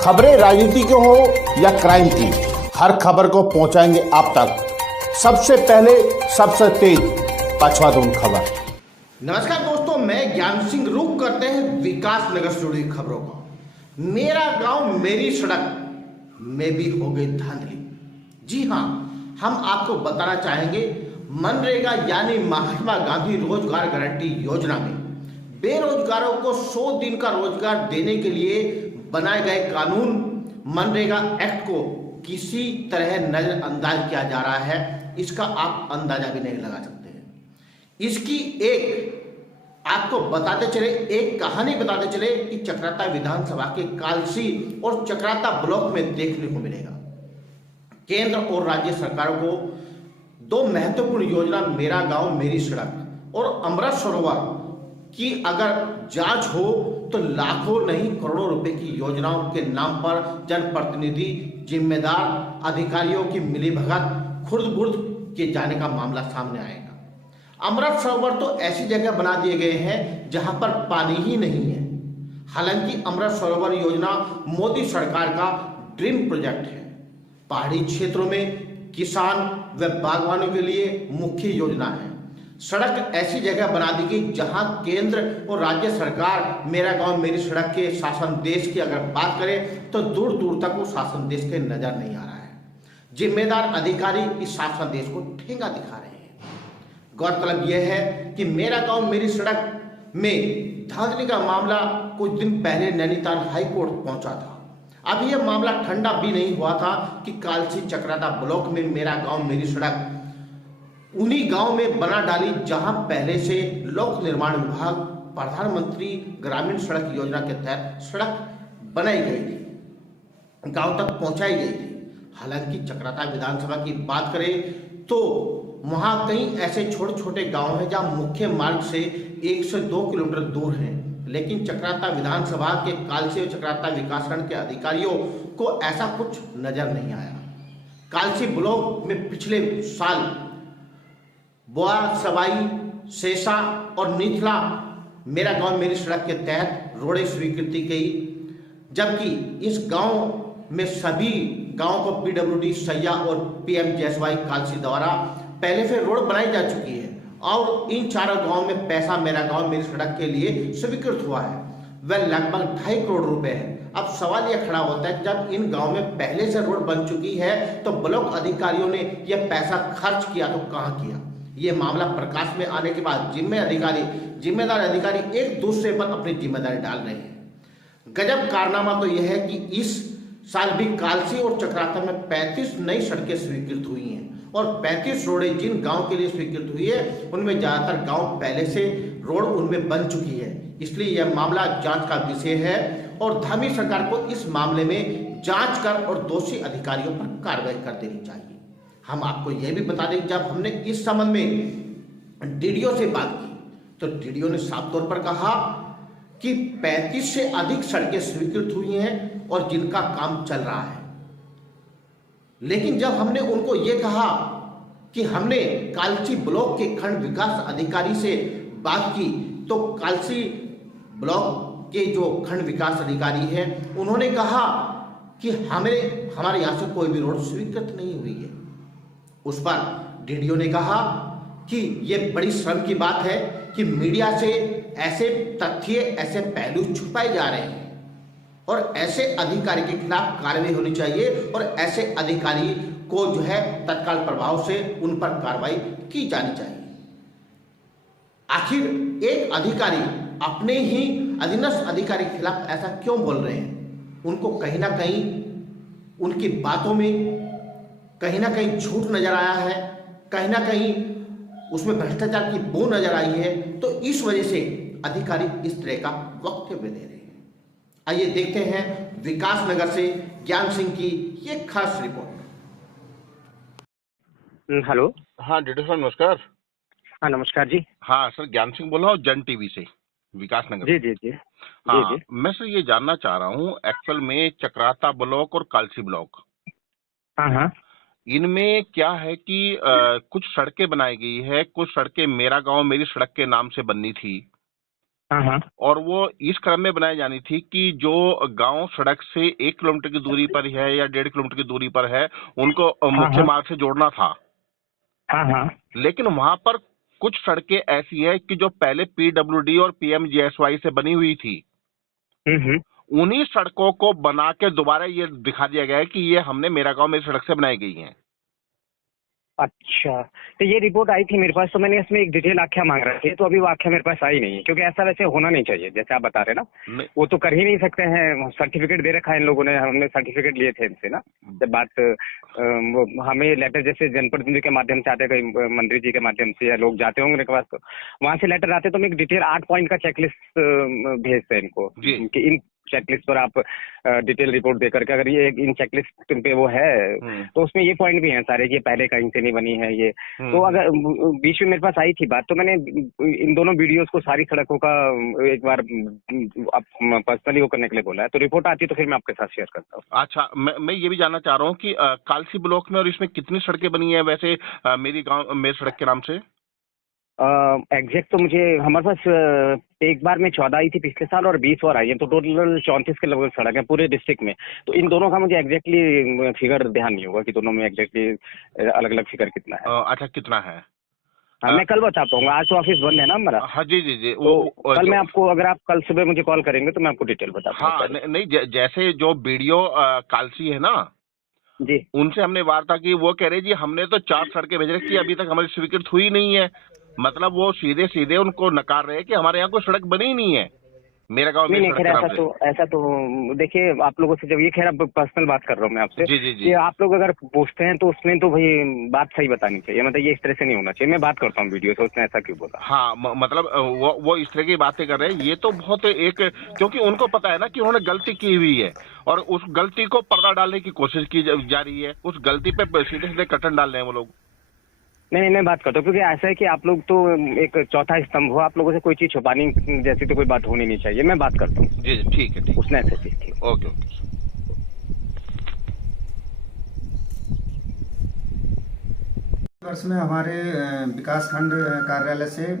खबरें राजनीति की हो या क्राइम की, हर खबर को पहुंचाएंगे आप तक सबसे पहले, सबसे तेज पचवादून खबर। नमस्कार दोस्तों, मैं ज्ञान सिंह। रुक करते हैं विकास नगर से जुड़ी खबरों को। मेरा गांव मेरी सड़क में भी हो गई धांधली। जी हां, हम आपको बताना चाहेंगे मनरेगा यानी महात्मा गांधी रोजगार गारंटी योजना में बेरोजगारों को 100 दिन का रोजगार देने के लिए बनाए गए कानून मनरेगा एक्ट को किसी तरह नजरअंदाज किया जा रहा है। इसका आप अंदाजा भी नहीं लगा सकते हैं। इसकी आपको बताते चले, एक कहानी बताते चले कि चक्राता विधानसभा के कालसी और चक्राता ब्लॉक में देखने को मिलेगा। केंद्र और राज्य सरकारों को दो महत्वपूर्ण योजना, मेरा गांव मेरी सड़क और अमृत सरोवर की अगर जांच हो तो लाखों नहीं करोड़ों रुपए की योजनाओं के नाम पर जनप्रतिनिधि, जिम्मेदार अधिकारियों की मिलीभगत, खुर्द-बुर्द के जाने का मामला सामने आएगा। अमृत सरोवर तो ऐसी जगह बना दिए गए हैं जहां पर पानी ही नहीं है। हालांकि अमृत सरोवर योजना मोदी सरकार का ड्रीम प्रोजेक्ट है। पहाड़ी क्षेत्रों में किसान व बागवानों के लिए मुख्य योजना है। सड़क ऐसी जगह बना दी गई जहां केंद्र और राज्य सरकार मेरा गांव मेरी सड़क के शासन देश की अगर बात करें तो दूर दूर तक वो शासन देश के नजर नहीं आ रहा है। जिम्मेदार अधिकारी इस शासन देश को ठेंगा दिखा रहे हैं। गौरतलब यह है कि मेरा गांव मेरी सड़क में धांधली का मामला कुछ दिन पहले नैनीताल हाई कोर्ट पहुंचा था। अब यह मामला ठंडा भी नहीं हुआ था कि कालसी चक्राता ब्लॉक में मेरा गांव मेरी सड़क उन्हीं गांव में बना डाली जहां पहले से लोक निर्माण विभाग प्रधानमंत्री ग्रामीण सड़क योजना के तहत सड़क बनाई गई थी, गांव तक पहुंचाई गई थी। हालांकि चक्राता विधानसभा की बात करें तो वहां कई ऐसे छोटे छोटे गांव हैं जहां मुख्य मार्ग से 1 से 2 किलोमीटर दूर हैं, लेकिन चक्राता विधानसभा के कालसी और चक्राता विकासखंड के अधिकारियों को ऐसा कुछ नजर नहीं आया। कालसी ब्लॉक में पिछले साल बोआ, सवाई, सेसा और नीथला मेरा गांव मेरी सड़क के तहत रोडें स्वीकृति गई, जबकि इस गांव में सभी गांव को पीडब्ल्यूडी, सैया और पीएमजीएसवाई कालसी द्वारा पहले से रोड बनाई जा चुकी है और इन चारों गांव में पैसा मेरा गांव मेरी सड़क के लिए स्वीकृत हुआ है। वह लगभग 2.5 करोड़ रुपए है। अब सवाल यह खड़ा होता है, जब इन गांव में पहले से रोड बन चुकी है तो ब्लॉक अधिकारियों ने यह पैसा खर्च किया तो कहां किया? ये मामला प्रकाश में आने के बाद जिम्मेदार अधिकारी एक दूसरे पर अपनी जिम्मेदारी डाल रहे हैं। गजब कारनामा तो यह है कि इस साल भी कालसी और चक्राता में 35 नई सड़कें स्वीकृत हुई हैं और 35 रोडें जिन गांव के लिए स्वीकृत हुई है उनमें ज्यादातर गांव पहले से रोड उनमें बन चुकी है। इसलिए यह मामला जांच का विषय है और धामी सरकार को इस मामले में जांच कर और दोषी अधिकारियों पर कार्रवाई कर देनी चाहिए। हम आपको यह भी बता दें, जब हमने इस संबंध में डीडीओ से बात की तो डीडीओ ने साफ तौर पर कहा कि 35 से अधिक सड़कें स्वीकृत हुई हैं और जिनका काम चल रहा है। लेकिन जब हमने उनको यह कहा कि हमने कालसी ब्लॉक के खंड विकास अधिकारी से बात की तो कालसी ब्लॉक के जो खंड विकास अधिकारी हैं उन्होंने कहा कि हमारे यहाँ से कोई भी रोड स्वीकृत नहीं हुई है। उस पर डीडीओ ने कहा कि यह बड़ी शर्म की बात है कि मीडिया से ऐसे तथ्य, ऐसे पहलू छुपाए जा रहे हैं और ऐसे अधिकारी के खिलाफ कार्रवाई होनी चाहिए और ऐसे अधिकारी को जो है तत्काल प्रभाव से उन पर कार्रवाई की जानी चाहिए। आखिर एक अधिकारी अपने ही अधीनस्थ अधिकारी के खिलाफ ऐसा क्यों बोल रहे हैं? उनको कहीं ना कहीं उनकी बातों में कहीं ना कहीं झूठ नजर आया है, कहीं ना कहीं उसमें भ्रष्टाचार की बू नजर आई है, तो इस वजह से अधिकारी इस तरह का वक्तव्य दे रहे हैं। आइए देखते हैं विकास नगर से ज्ञान सिंह की ये खास रिपोर्ट। हेलो। हाँ डीडीओ साहब नमस्कार। हाँ नमस्कार जी। हाँ सर, ज्ञान सिंह बोल रहा हूँ जन टीवी से, विकास नगर। जी जी जी हाँ जी जी। मैं सर ये जानना चाह रहा हूँ, एक्चुअल में चक्राता ब्लॉक और कालसी ब्लॉक, हाँ हाँ। इनमें क्या है कि कुछ सड़कें बनाई गई है, कुछ सड़कें मेरा गांव मेरी सड़क के नाम से बननी थी हाँ हाँ और वो इस क्रम में बनाई जानी थी कि जो गांव सड़क से 1 किलोमीटर की दूरी पर है या 1.5 किलोमीटर की दूरी पर है, उनको हाँ मुख्य हाँ मार्ग से जोड़ना था। हाँ हाँ। लेकिन वहां पर कुछ सड़कें ऐसी है कि जो पहले पीडब्ल्यूडी और पीएमजीएसवाई से बनी हुई थी, हम्म। उन्हीं सड़कों को बना के दोबारा ये दिखा दिया गया है कि ये हमने मेरा गांव मेरी सड़क से बनाई गई है। अच्छा, तो ये रिपोर्ट आई थी मेरे पास, तो मैंने इसमें एक डिटेल आख्या मांग रही थी, तो अभी वो आख्या मेरे पास आई नहीं है, क्योंकि ऐसा वैसे होना नहीं चाहिए जैसे आप बता रहे ना। नहीं, वो तो कर ही नहीं सकते हैं, सर्टिफिकेट दे रखा है इन लोगों ने, हमने सर्टिफिकेट लिए थे इनसे ना। जब बात वो हमें लेटर जैसे जनप्रतिनिधि के माध्यम से आते, कहीं मंत्री जी के माध्यम से या लोग जाते होंगे उनके पास, तो वहां से लेटर आते तो हम एक डिटेल 8 पॉइंट का चेकलिस्ट भेजते हैं इनको जी। कि इन चेकलिस्ट पर आप डिटेल रिपोर्ट दे करके, अगर ये इन चेकलिस्ट पे वो है तो उसमें ये पॉइंट भी हैं सारे कि ये पहले कहीं से नहीं बनी है ये। तो अगर बीच में मेरे पास आई थी बात, तो मैंने इन दोनों वीडियोस को, सारी सड़कों का एक बार पर्सनली वो करने के लिए बोला है, तो रिपोर्ट आती है तो फिर मैं आपके साथ शेयर करता हूँ। अच्छा, मैं ये भी जानना चाह रहा हूँ कि कालसी ब्लॉक में और इसमें कितनी सड़कें बनी है वैसे, मेरी सड़क के नाम से? एग्जैक्ट तो मुझे, हमारे पास एक बार में 14 आई थी पिछले साल और 20 और आई है, तो टोटल 34 के लगभग सड़क है पूरे डिस्ट्रिक्ट में। तो इन दोनों का मुझे एग्जैक्टली फिगर ध्यान नहीं होगा कि दोनों में एग्जैक्टली अलग अलग फिगर कितना है। अच्छा, कितना है? हाँ, मैं कल बता पाऊंगा, आज तो ऑफिस बंद है ना हमारा। हाँ जी जी जी। तो कल मैं आपको, अगर आप कल सुबह मुझे कॉल करेंगे तो मैं आपको डिटेल बता हाँ, पाऊंगा। नहीं, जैसे जो वीडियो कालसी है ना, जी, उनसे हमने वार्ता की, वो कह रहे जी हमने तो 4 सड़कें भेज रखी, अभी तक हमारी स्वीकृत हुई नहीं है। मतलब वो सीधे सीधे उनको नकार रहे हैं कि हमारे यहाँ कोई सड़क बनी ही नहीं है मेरा गांव नहीं मेरी नहीं, सड़क खैर के नाम से। ऐसा तो देखिए, आप लोगों से जब ये, खैर अब पर्सनल बात कर रहा हूँ मैं आपसे जी जी जी। कि आप लोग अगर पूछते हैं तो उसमें तो भाई बात सही बतानी चाहिए, मतलब ये इस तरह से नहीं होना चाहिए। मैं बात करता हूँ वीडियो से, उसने ऐसा क्यों बोला। हाँ, मतलब वो इस तरह की बातें कर रहे हैं, ये तो बहुत एक, क्योंकि उनको पता है ना कि उन्होंने गलती की हुई है और उस गलती को पर्दा डालने की कोशिश की जा रही है, उस गलती पे सीधे सीधे कटन डाल रहे हैं वो लोग। नहीं, मैं बात करता हूँ, क्योंकि ऐसा है कि आप लोग तो एक चौथा स्तंभ हो, आप लोगों से कोई चीज छुपानी जैसी तो कोई बात होनी नहीं चाहिए। मैं बात करता हूँ। जी जी, ठीक है, ठीक। उसने ऐसे ठीक। Okay okay. वर्ष में हमारे विकास खंड कार्यालय से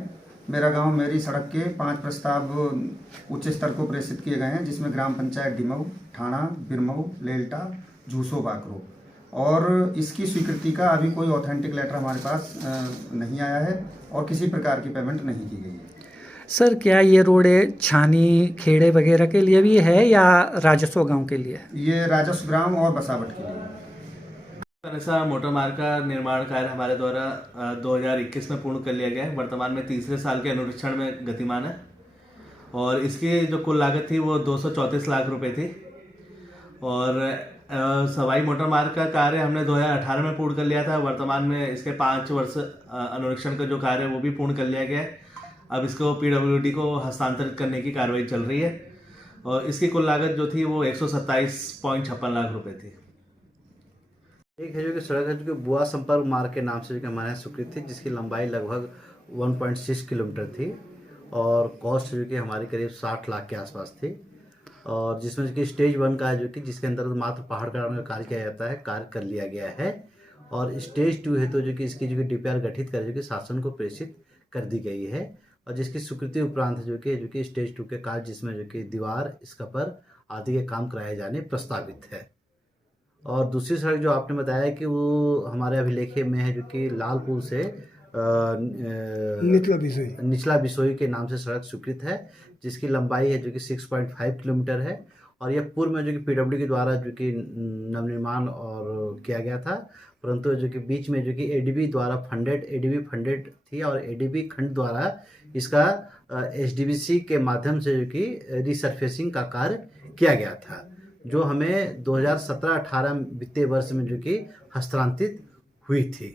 मेरा गांव मेरी सड़क के 5 प्रस्ताव उच्च स्तर को प्रेषित किए गए हैं, जिसमें ग्राम पंचायत डिमऊ, ठाणा, बिरमऊ, लेल्टा, झूसो, बाकरो, और इसकी स्वीकृति का अभी कोई ऑथेंटिक लेटर हमारे पास नहीं आया है और किसी प्रकार की पेमेंट नहीं की गई है। सर, क्या ये रोड छानी खेड़े वगैरह के लिए भी है या राजस्व गांव के लिए? ये राजस्व ग्राम और बसावट के लिए। ऐसा मोटर मार्ग का निर्माण कार्य हमारे द्वारा 2021 में पूर्ण कर लिया गया है। वर्तमान में तीसरे साल के अनुरीक्षण में गतिमान है और इसकी जो कुल लागत थी वो 234 लाख रुपए थी। और सवाई मोटर मार्ग का कार्य हमने 2018 में पूर्ण कर लिया था। वर्तमान में इसके 5 वर्ष अनुरीक्षण का जो कार्य है वो भी पूर्ण कर लिया गया है। अब इसको पीडब्ल्यूडी को हस्तांतरित करने की कार्रवाई चल रही है और इसकी कुल लागत जो थी वो 127.56 लाख रुपए थी। एक है जो कि सड़क है जो कि बुआ संपर्क मार्ग के नाम से जो कि हमारे यहाँ स्वीकृत थी, जिसकी लंबाई लगभग 1.6 किलोमीटर थी और कॉस्ट जो कि हमारी करीब 60 लाख के आसपास थी। और जिसमें जो कि स्टेज 1 का है जो कि जिसके अंदर मात्र पहाड़ का कार्य किया जाता है, कार्य कर लिया गया है। और स्टेज 2 है तो जो कि इसकी जो कि डीपीआर गठित कर जो कि शासन को प्रेषित कर दी गई है और जिसकी स्वीकृति उपरांत जो कि स्टेज 2 के कार्य, जिसमें जो कि दीवार, स्कपर आदि के काम कराए जाने प्रस्तावित है। और दूसरी सड़क जो आपने बताया कि वो हमारे अभिलेखे में है जो कि लालपुर से निचला बिसोई के नाम से सड़क स्वीकृत है, जिसकी लंबाई है जो कि 6.5 किलोमीटर है। और यह पूर्व में जो कि पीडब्ल्यू के द्वारा जो कि नवनिर्माण और किया गया था, परंतु जो कि बीच में जो कि एडीबी द्वारा एडीबी फंडेड थी और एडीबी खंड द्वारा इसका एसडीबीसी के माध्यम से जो कि रिसर्फेसिंग का कार्य किया गया था, जो हमें 2017-18 वित्तीय वर्ष में जो कि हस्तांतरित हुई थी।